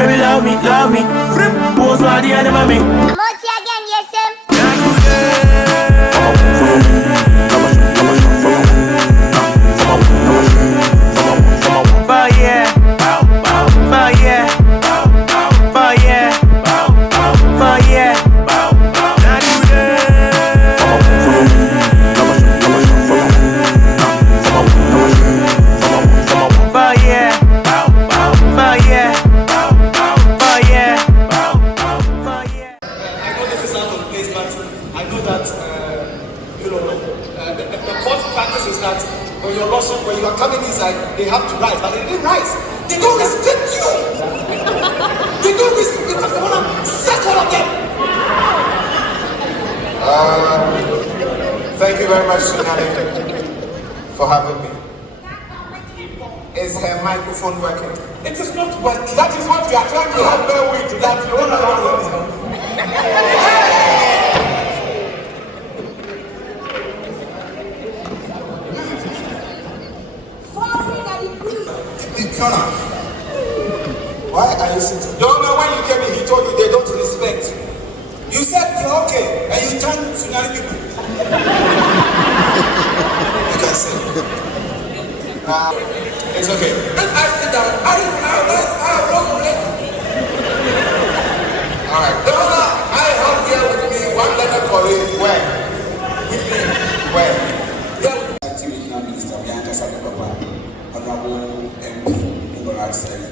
Baby, love me, love me. Pose my dear, never me. I'm out here again, yes, sir. When you are coming inside, they have to rise, but they didn't rise. They don't respect you. They don't respect you. They want to sack all of them. Thank you very much, Sunyani, for having me. Is her microphone working? It is not working. That is what we are trying to have bear with. That you don't allow Why are you sitting? Don't know when you came in, he told you they don't respect. You said you're okay, and you turned Sunyani people. You can say. It's okay. Let I sit down. Alright. Donna, I have here with me one letter colleague. Where? With me. Where? Yeah. Active Regional Minister, Bianca Sababa, Honorable MP, Obaak3.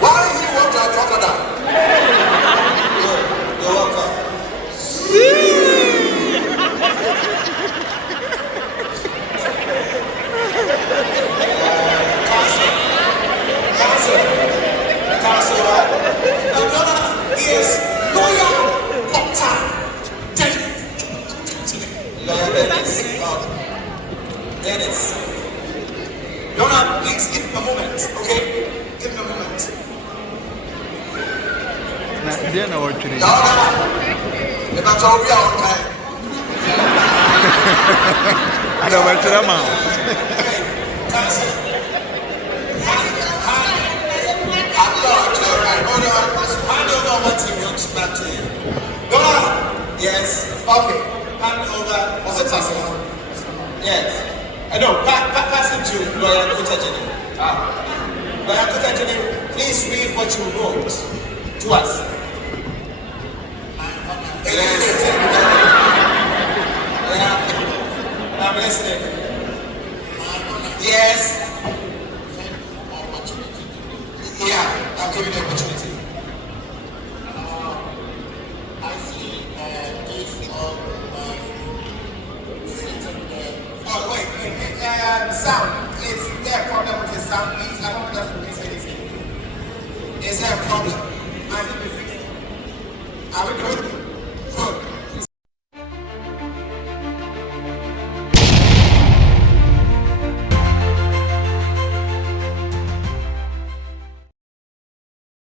Why is he want to talk about? You're welcome. Council, right? He is loyal, Dennis. Donna, please give me a moment, okay? Give me a moment. Donna, if I told you all time. I don't went to the mouth. Council. Hand over what he wants back to you. Donna, yes, okay. Hand over. Was it possible? Yes. I know. Pass it to Lawyer Kutajini. Lawyer Kutajini, please read what you wrote to us. I'm listening. Yes. Yeah, I'll give you the opportunity. I see this of sitting there. Oh, wait. Sound. Is there a problem with the sound? Please, I don't want us to miss anything. Is there a problem? I think we fixed it. Are we good?